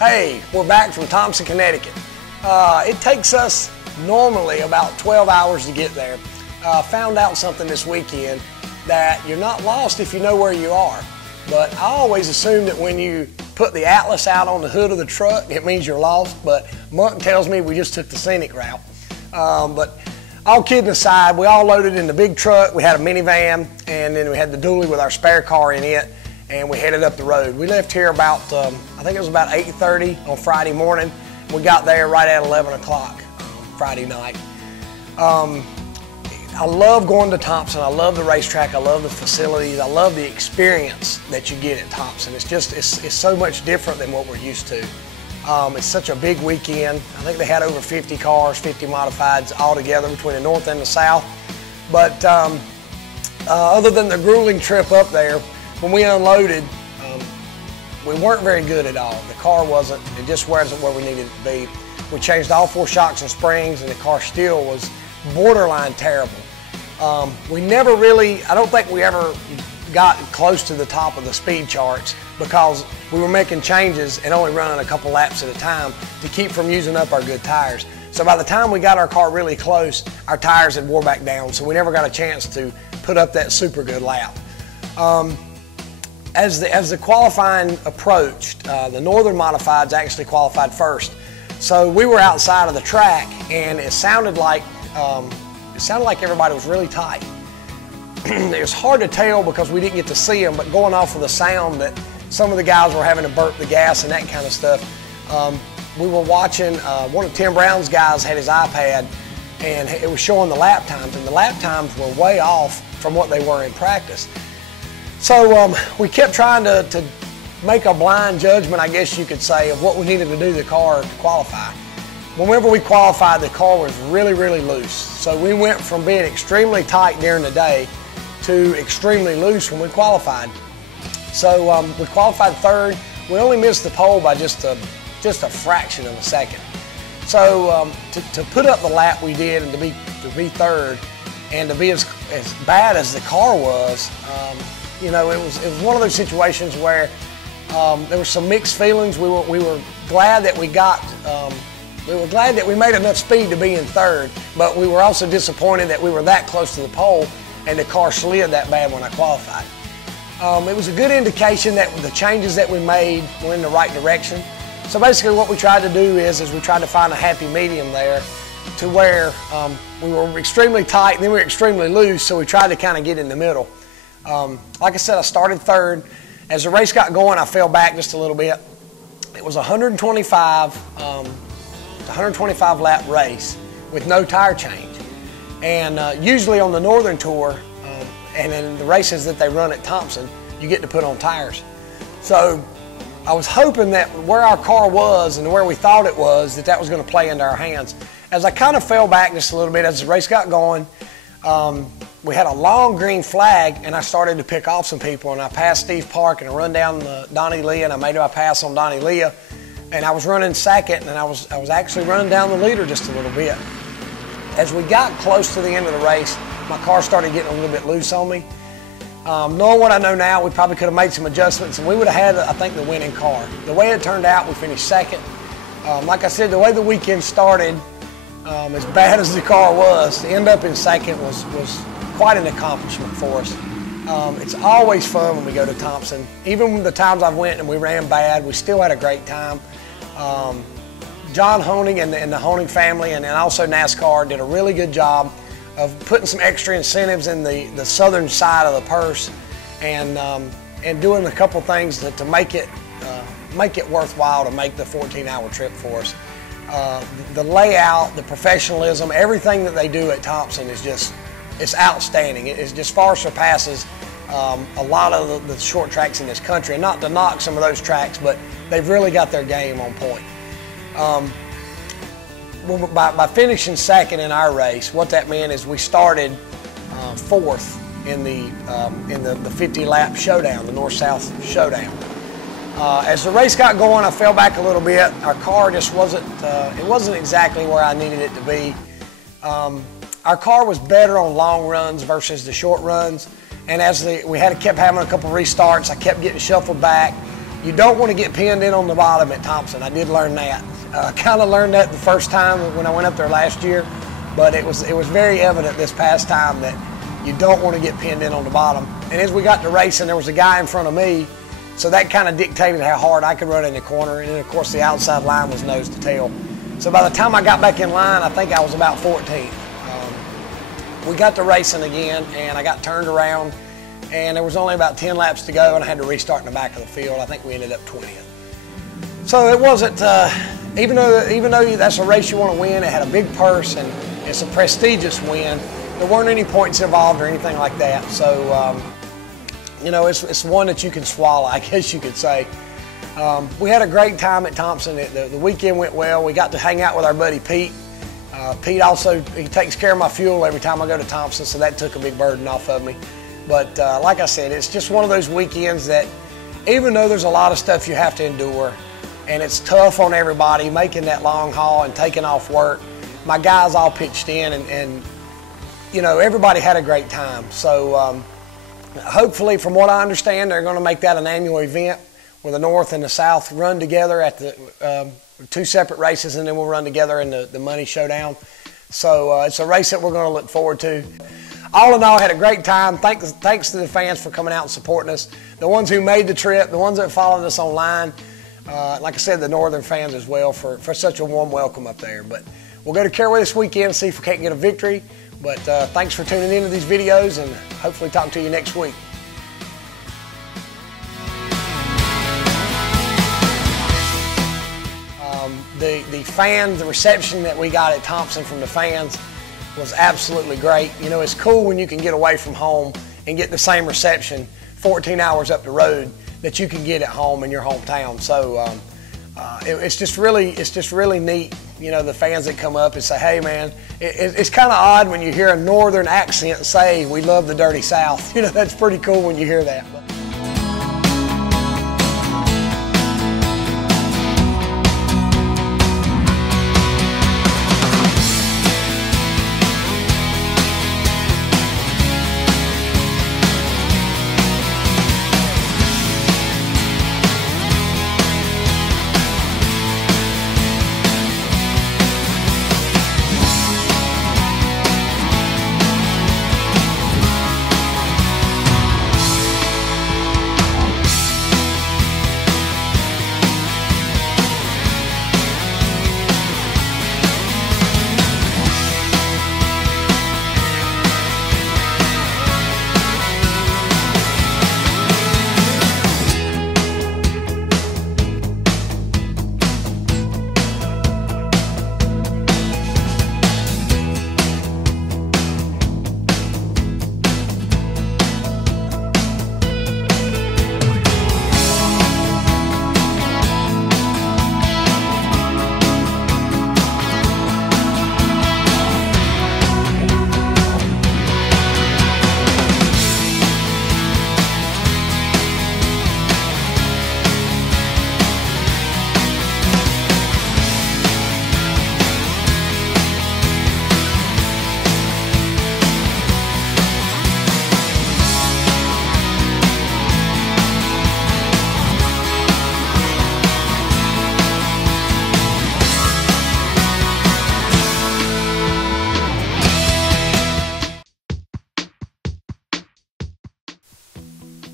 Hey, we're back from Thompson, Connecticut. It takes us normally about 12 hours to get there. Found out something this weekend that you're not lost if you know where you are. But I always assume that when you put the atlas out on the hood of the truck, it means you're lost. But Monk tells me we just took the scenic route. But all kidding aside, we all loaded in the big truck. We had a minivan, and then we had the dually with our spare car in it, and we headed up the road. We left here about, I think it was about 8:30 on Friday morning. We got there right at 11 o'clock Friday night. I love going to Thompson. I love the racetrack. I love the facilities. I love the experience that you get at Thompson. It's so much different than what we're used to. It's such a big weekend. I think they had over 50 cars, 50 modifieds all together between the north and the south. But other than the grueling trip up there, when we unloaded, we weren't very good at all. The car wasn't, it just wasn't where we needed it to be. We changed all 4 shocks and springs, and the car still was borderline terrible. We never really, I don't think we ever got close to the top of the speed charts because we were making changes and only running a couple laps at a time to keep from using up our good tires. So by the time we got our car really close, our tires had wore back down, so we never got a chance to put up that super good lap. As the qualifying approached, the northern modifieds actually qualified first. So we were outside of the track, and it sounded like everybody was really tight. It was hard to tell because we didn't get to see them, but going off of the sound that some of the guys were having to burp the gas and that kind of stuff, we were watching, one of Tim Brown's guys had his iPad, and it was showing the lap times, and the lap times were way off from what they were in practice. So we kept trying to make a blind judgment, I guess you could say, of what we needed to do to the car to qualify. Whenever we qualified, the car was really, really loose. So we went from being extremely tight during the day to extremely loose when we qualified. So we qualified third. We only missed the pole by just a fraction of a second. So to put up the lap we did and to be third and to be as bad as the car was, you know, it was one of those situations where there were some mixed feelings. We were glad that we got. We were glad that we made enough speed to be in third, but we were also disappointed that we were that close to the pole and the car slid that bad when I qualified. It was a good indication that the changes that we made were in the right direction. So basically what we tried to do is we tried to find a happy medium there to where we were extremely tight and then we were extremely loose, so we tried to kind of get in the middle. Like I said, I started third. As the race got going, I fell back just a little bit. It was 125 lap race with no tire change. And usually on the Northern Tour and in the races that they run at Thompson, you get to put on tires. So I was hoping that where our car was and where we thought it was, that was going to play into our hands. As I kind of fell back just a little bit as the race got going, we had a long green flag, and I started to pick off some people, and I passed Steve Park, and I run down Donnie Leah, and I made my pass on Donnie Leah, and I was running second, and I was actually running down the leader just a little bit. As we got close to the end of the race, my car started getting a little bit loose on me. Knowing what I know now, we probably could have made some adjustments, and we would have had, I think, the winning car. The way it turned out, we finished second. Like I said, the way the weekend started, as bad as the car was, to end up in second was quite an accomplishment for us. It's always fun when we go to Thompson. Even the times I've went and we ran bad, we still had a great time. John Honing and the Honing family and also NASCAR did a really good job of putting some extra incentives in the southern side of the purse and doing a couple things to make it worthwhile to make the 14-hour trip for us. The layout, the professionalism, everything that they do at Thompson is it's outstanding. It just far surpasses a lot of the short tracks in this country. And not to knock some of those tracks, but they've really got their game on point. By finishing second in our race, what that meant is we started fourth in the 50-lap showdown, the North-South showdown. As the race got going, I fell back a little bit. Our car just wasn't exactly where I needed it to be. Our car was better on long runs versus the short runs, and as we kept having a couple restarts, I kept getting shuffled back. you don't want to get pinned in on the bottom at Thompson. I did learn that. Kind of learned that the first time when I went up there last year, but it was very evident this past time that you don't want to get pinned in on the bottom. And as we got to racing, there was a guy in front of me, so that kind of dictated how hard I could run in the corner. And then, of course, the outside line was nose to tail. So by the time I got back in line, I think I was about 14th. We got to racing again, and I got turned around, and there was only about 10 laps to go, and I had to restart in the back of the field. I think we ended up 20th. So it wasn't, even though that's a race you want to win, it had a big purse, and it's a prestigious win. There weren't any points involved or anything like that. So, you know, it's one that you can swallow, I guess you could say. We had a great time at Thompson. The weekend went well. We got to hang out with our buddy Pete. Pete also, he takes care of my fuel every time I go to Thompson, so that took a big burden off of me. But like I said, it's just one of those weekends that even though there's a lot of stuff you have to endure, and it's tough on everybody making that long haul and taking off work, my guys all pitched in, and you know, everybody had a great time. So hopefully, from what I understand, they're going to make that an annual event where the North and the South run together at the two separate races, and then we'll run together in the Money Showdown. So it's a race that we're going to look forward to. All in all, I had a great time. Thanks to the fans for coming out and supporting us. The ones who made the trip, the ones that followed us online, like I said, the Northern fans as well for such a warm welcome up there. But we'll go to Caraway this weekend and see if we can't get a victory. But thanks for tuning into these videos, and hopefully talk to you next week. The reception that we got at Thompson from the fans was absolutely great. You know, it's cool when you can get away from home and get the same reception 14 hours up the road that you can get at home in your hometown. So it's just really neat. You know, the fans that come up and say, "Hey, man," it's kind of odd when you hear a Northern accent say, "We love the Dirty South." You know, that's pretty cool when you hear that.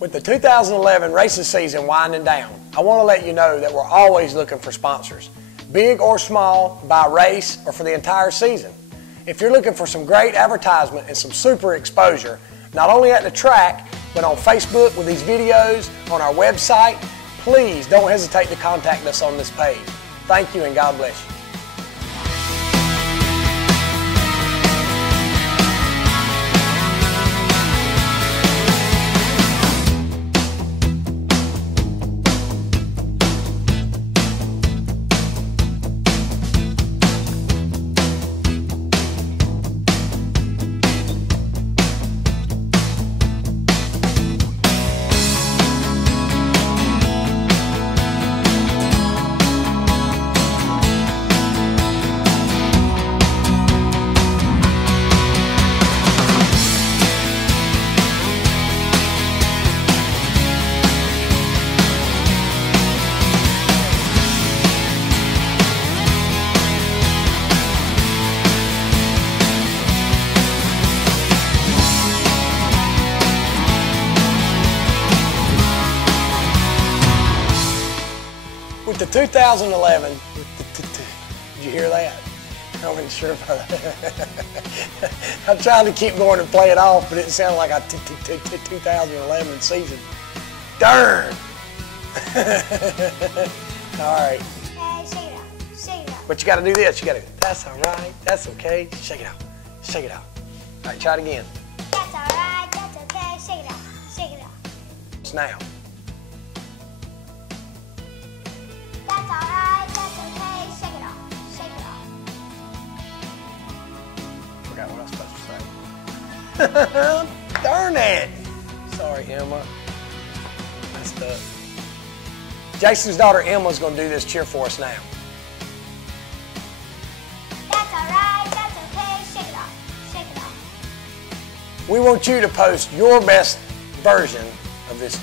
With the 2011 racing season winding down, I want to let you know that we're always looking for sponsors, big or small, by race or for the entire season. If you're looking for some great advertisement and some super exposure, not only at the track, but on Facebook with these videos, on our website, please don't hesitate to contact us on this page. Thank you and God bless you. with the 2011, did you hear that? I wasn't sure about that. I'm trying to keep going and play it off, but it sounded like a 2011 season. Darn! All right. Shake it out. Shake it out. But you got to do this. You got to. That's all right. That's okay. Shake it out. Shake it out. All right. Try it again. That's all right. That's okay. Shake it out. Shake it out. It's now. That's all right. That's okay. Shake it out. Shake it out. Forgot what I was supposed to say. Darn it! Sorry, Emma. Messed up. Jason's daughter Emma's going to do this cheer for us now. That's all right. That's okay. Shake it off. Shake it off. We want you to post your best version of this.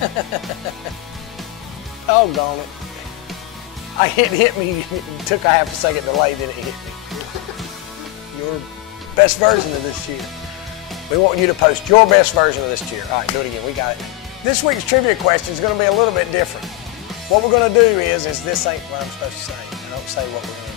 I'm sorry. Doggone it. It hit me. It took a half a second delay, then it hit me. Your best version of this cheer. We want you to post your best version of this cheer. All right, do it again. We got it. This week's trivia question is going to be a little bit different. What we're going to do is this ain't what I'm supposed to say. I don't say what we're going to do.